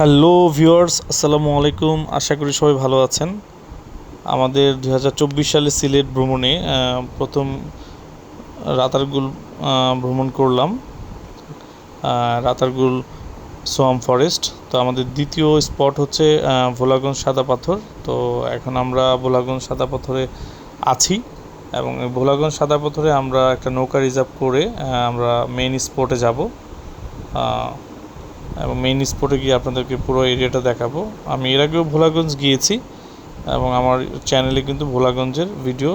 Hello viewers, আসসালামু আলাইকুম। আশা করি সবাই ভালো আছেন। আমাদের দু হাজার চব্বিশ সালে সিলেট ভ্রমণে প্রথম রাতারগুল ভ্রমণ করলাম। Ratargul swamp forest. তো আমাদের দ্বিতীয় স্পট হচ্ছে ভোলাগঞ্জ সাদা পাথর। তো এখন আমরা ভোলাগঞ্জ সাদা পাথরে আছি এবং ভোলাগঞ্জ সাদা পাথরে আমরা একটা নৌকা রিজার্ভ করে আমরা মেইন স্পটে যাব। এবং মেইন স্পটে গিয়ে আপনাদেরকে পুরো এরিয়াটা দেখাবো। আমি এর আগেও ভোলাগঞ্জ গিয়েছি এবং আমার চ্যানেলে কিন্তু ভোলাগঞ্জের ভিডিও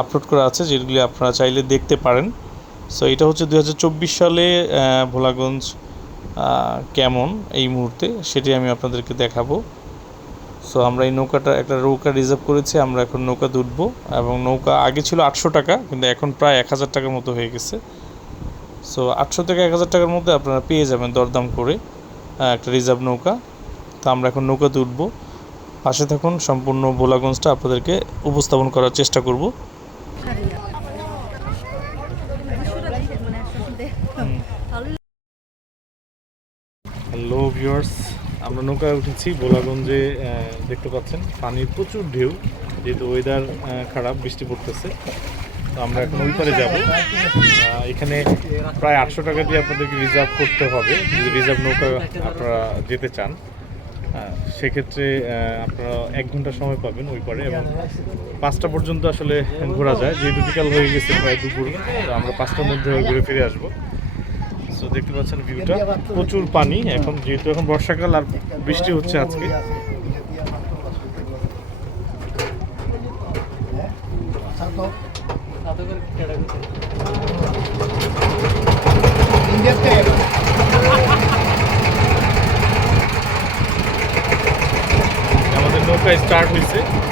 আপলোড করা আছে, যেগুলি আপনারা চাইলে দেখতে পারেন। সো এটা হচ্ছে দু হাজার চব্বিশ সালে ভোলাগঞ্জ কেমন এই মুহূর্তে সেটি আমি আপনাদেরকে দেখাবো। সো আমরা এই নৌকাটা, একটা নৌকা রিজার্ভ করেছি, আমরা এখন নৌকা উঠবো এবং নৌকা আগে ছিল আটশো টাকা, কিন্তু এখন প্রায় এক হাজার টাকার মতো হয়ে গেছে। সো আটশো থেকে এক হাজার টাকার মধ্যে আপনারা পেয়ে যাবেন দরদাম করে একটা রিজার্ভ নৌকা। তো আমরা এখন নৌকাতে উঠবো। পাশে থাকুন, সম্পূর্ণ বোলাগঞ্জটা আপনাদেরকে উপস্থাপন করার চেষ্টা করব। হ্যালো ভিউয়ার্স, আমরা নৌকায় উঠেছি। বোলাগঞ্জে দেখতে পাচ্ছেন, পানির প্রচুর ঢেউ। যেহেতু ওয়েদার খারাপ, বৃষ্টি পড়তেছে। তো আমরা এখন ওই পারে যাব। এখানে প্রায় আটশো টাকা দিয়ে আপনাদেরকে রিজার্ভ করতে হবে। যদি রিজার্ভ নৌকা আপনারা যেতে চান সেক্ষেত্রে আপনারা এক ঘণ্টা সময় পাবেন ওই পারে এবং পাঁচটা পর্যন্ত আসলে ঘোরা যায়। যেহেতু বিকাল হয়ে গেছে প্রায় দুপুর, তো আমরা পাঁচটার মধ্যে ঘুরে ফিরে আসব। সো দেখতে পাচ্ছেন ভিউটা। প্রচুর পানি এখন, যেহেতু এখন বর্ষাকাল আর বৃষ্টি হচ্ছে আজকে। নৌকা স্টার্ট হয়েছে ওইটা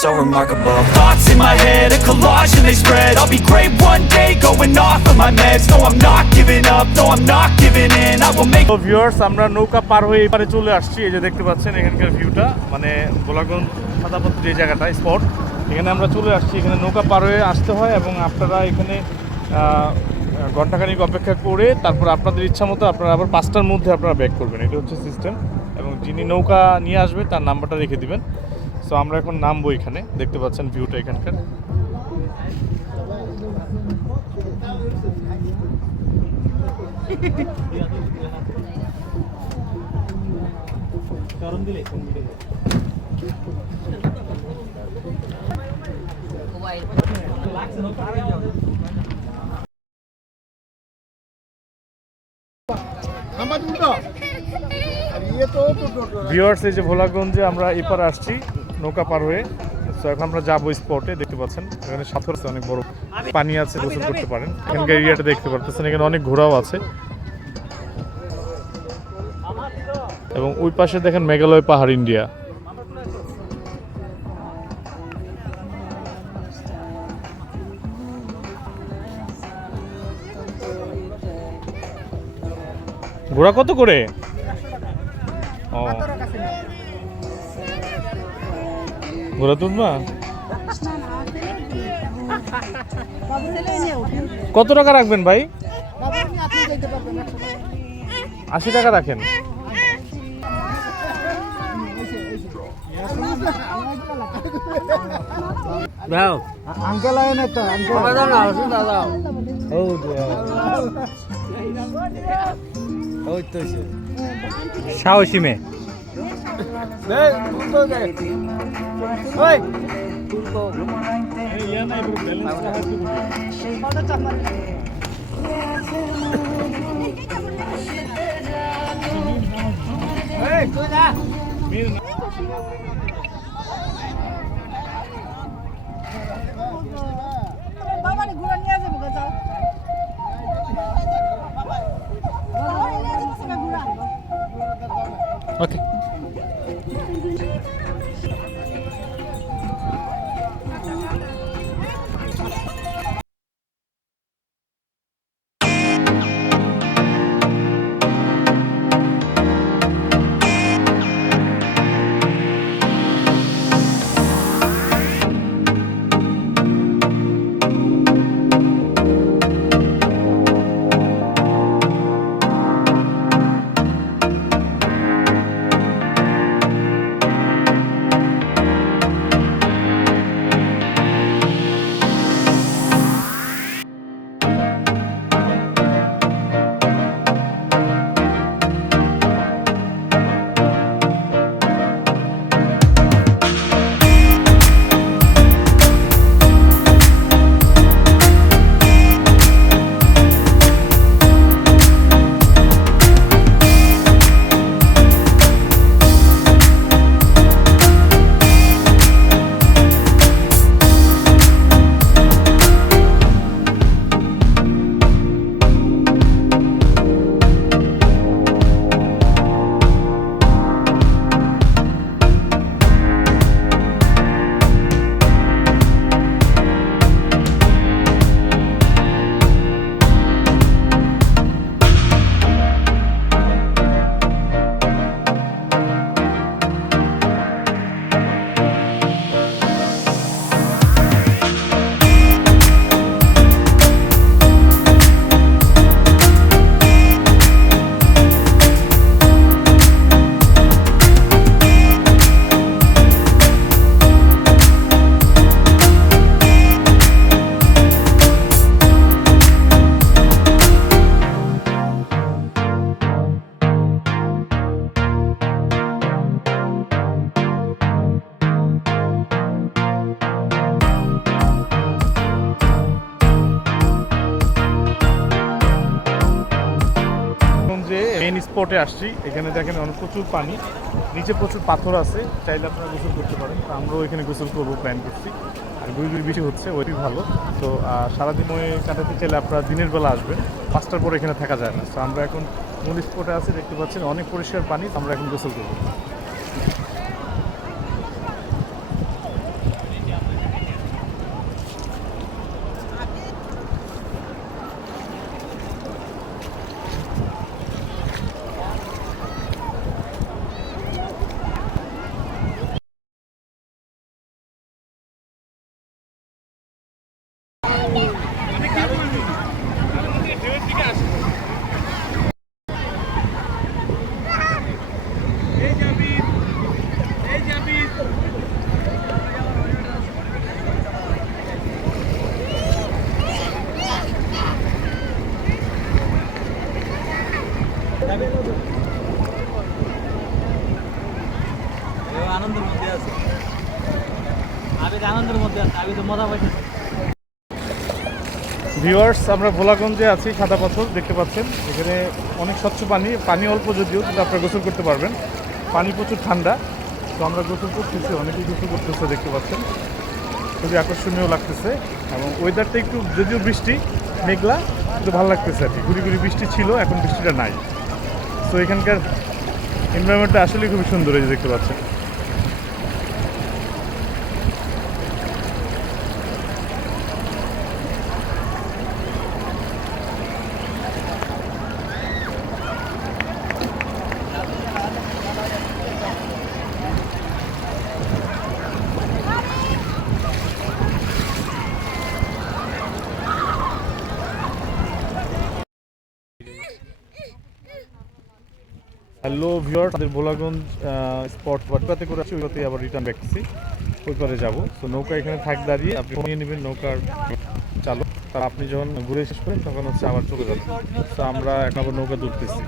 so remarkable. Thoughts in my head, a collage and they spread. I'll be great one day, going off of my meds. No, I'm not giving up, no, I'm not giving in. I will make তো viewers আমরা নৌকা পার হয়ে এপারে চলে আসছি। এই যে দেখতে পাচ্ছেন এখানকার ভিউটা মানে গোলাগঞ্জ সাদাপত্র যে জায়গাটা স্পট এখানে আমরা চলে আসছি। এখানে নৌকা পার হয়ে আসতে হয় এবং আপনারা এখানে ঘন্টাখানিক অপেক্ষা করে তারপর আপনাদের ইচ্ছা মতো আপনারা আবার পাঁচটার মধ্যে আপনারা ব্যাক করবেন। এটা হচ্ছে সিস্টেম এবং যিনি নৌকা নিয়ে আসবে তার নাম্বারটা রেখে দিবেন। সো আমরা এখন নামবো এখানে। দেখতে পাচ্ছেন ভিউটা এখানকার। ভিউয়ার্স এই যে ভোলাগঞ্জে আমরা এপার আসছি। নৌকা পার হয়ে, তো এখন আমরা যাব স্পটে দেখতে পাচ্ছেন, এখানে সাথর আছে, অনেক বড় পানি আছে, গোসল করতে পারেন। এখানকার এরিয়াটা দেখতে পারতেছেন, এখানে অনেক ঘোরাও আছে। এবং ওই পাশে দেখেন মেঘালয় পাহাড় ইন্ডিয়া। ঘোড়া কত করে? ও। ঘোড়া তুলবা? কত টাকা রাখবেন ভাই? আশি টাকা রাখেন। আঙ্কেল আয় না তো আঙ্কেল ও সাহসী মেয়ে। বাবারে ঘুরে নিয়ে যাব গো যাও বাবারে নিয়ে যাব সবাই ঘুরে আনব ওকে এখন স্পটে আসছি। এখানে দেখেন অনেক প্রচুর পানি। নিচে প্রচুর পাথর আছে। চাইলে আপনারা গোসল করতে পারেন। তো আমরাও এখানে গোসল করব প্ল্যান করছি। আর গুড়ি বেশি হচ্ছে, ওইটাই ভালো। তো সারাদিন ওই কাটাতে চাইলে আপনারা দিনের বেলা আসবেন। পাঁচটার পর এখানে থাকা যায় না। তো আমরা এখন মূল স্পটে আছি, দেখতে পাচ্ছেন অনেক পরিষ্কার পানি। আমরা এখন গোসল করব। আনন্দের মধ্যে আছে আমি তো আনন্দের মধ্যে আমি তো মজা পাইছি আমরা ভোলাগঞ্জে আছি সাদা পাথর, দেখতে পাচ্ছেন। এখানে অনেক স্বচ্ছ পানি পানি অল্প যদিও, কিন্তু আপনারা গোসল করতে পারবেন। পানি প্রচুর ঠান্ডা, তো আমরা গোসল করতেছি, অনেকেই গোসল করতেছে, দেখতে পাচ্ছেন। খুবই আকর্ষণীয় লাগতেছে, এবং ওয়েদারটা একটু, যদিও বৃষ্টি, মেঘলা, কিন্তু ভালো লাগতেছে আর কি। গুড়ি গুড়ি বৃষ্টি ছিল, এখন বৃষ্টিটা নাই। তো এখানকার এনভায়রনমেন্টটা আসলেই খুবই সুন্দর এই যে দেখতে পাচ্ছেন। হ্যালো ভিউয়ার আমাদের ভোলাগঞ্জ স্পট ওয়াটপাতে করে আসছি ওইটাতে আবার রিটার্ন ব্যাকছি ওই পারে যাব। তো নৌকা এখানে থাক দাঁড়িয়ে আপনি নিয়ে নেবেন, নৌকার চালক। তার আপনি যখন ঘুরে শেষ করেন, তখন হচ্ছে আবার চলে যাবেন তো আমরা এখন আবার নৌকা তুলতেছি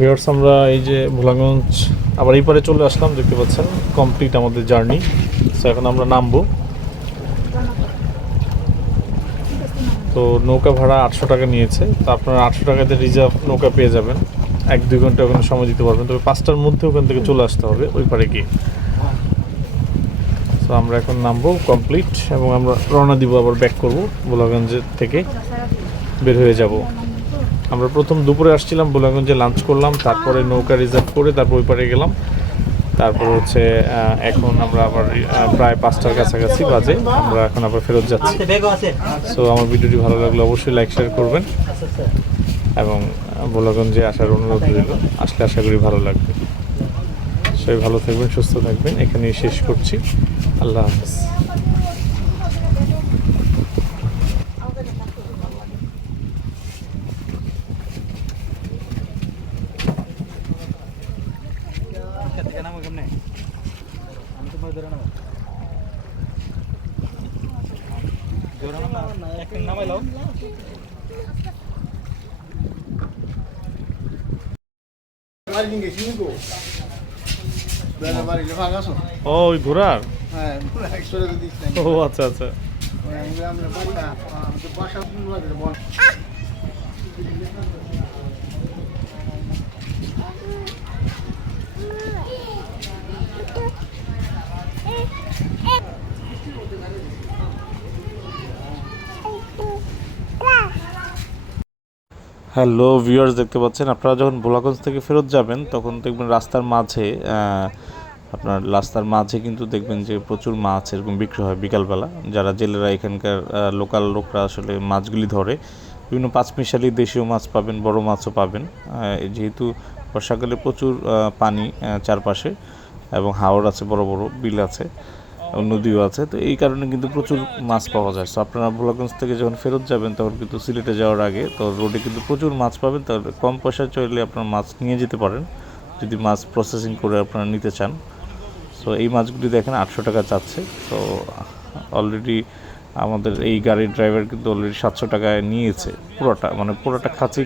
ভিউয়ার্স, আমরা এই যে ভোলাগঞ্জ, আবার এই পারে চলে আসলাম, দেখতে পাচ্ছেন কমপ্লিট আমাদের জার্নি। তো এখন আমরা নামবো। তো নৌকা ভাড়া আটশো টাকা নিয়েছে। তো আপনারা আটশো টাকাতে রিজার্ভ নৌকা পেয়ে যাবেন। এক দুই ঘণ্টা ওখানে সময় দিতে পারবেন। তবে পাঁচটার মধ্যে ওখান থেকে চলে আসতে হবে, ওই পারে গিয়ে। তো আমরা এখন নামবো কমপ্লিট এবং আমরা রওনা দিব, আবার ব্যাক করব, ভোলাগঞ্জের থেকে বের হয়ে যাব। আমরা প্রথম দুপুরে আসছিলাম বোলাগঞ্জে লাঞ্চ করলাম তারপরে নৌকা রিজার্ভ করে তারপর ওই পারে গেলাম। তারপর হচ্ছে এখন আমরা আবার প্রায় পাঁচটার কাছাকাছি বাজে আমরা এখন আবার ফেরত যাচ্ছি। সো আমার ভিডিওটি ভালো লাগলে অবশ্যই লাইক শেয়ার করবেন। এবং বোলাগঞ্জে আসার অনুরোধ রইল। আসলে আশা করি ভালো লাগবে। সবাই ভালো থাকবেন সুস্থ থাকবেন। এখানেই শেষ করছি। আল্লাহ হাফিজ। কেমনে আমি তো ধরে নামো ধরে নামো একদিন ফাঁকা আছো ওই ঘোড়ার হ্যাঁ ও আচ্ছা আচ্ছা আমরা বাসা লাগে বল হ্যালো ভিউয়ার্স দেখতে পাচ্ছেন। আপনারা যখন ভোলাগঞ্জ থেকে ফেরত যাবেন, তখন দেখবেন রাস্তার মাঝে আপনার রাস্তার মাঝে কিন্তু দেখবেন যে প্রচুর মাছ এরকম বিক্রি হয় বিকালবেলা। যারা জেলেরা এখানকার লোকাল লোকরা আসলে মাছগুলি ধরে, বিভিন্ন পাঁচমিশালি দেশীয় মাছ পাবেন, বড় মাছও পাবেন। যেহেতু বর্ষাকালে প্রচুর পানি চারপাশে এবং হাওড় আছে, বড় বড়, বিল আছে। নদীও আছে। তো এই কারণে কিন্তু প্রচুর মাছ পাওয়া যায়। তো আপনারা ভোলাগঞ্জ থেকে যখন ফেরত যাবেন, তখন কিন্তু সিলেটে যাওয়ার আগে, তো রোডে কিন্তু প্রচুর মাছ পাবেন। তাহলে কম পয়সায় চলে আপনারা মাছ নিয়ে যেতে পারেন। যদি মাছ প্রসেসিং করে আপনারা নিতে চান। সো এই মাছগুলি দেখেন, আটশো টাকা চাচ্ছে। তো অলরেডি আমাদের এই গাড়ির ড্রাইভার কিন্তু অলরেডি সাতশো টাকায় নিয়েছে। পুরোটা মানে পুরোটা খাঁচি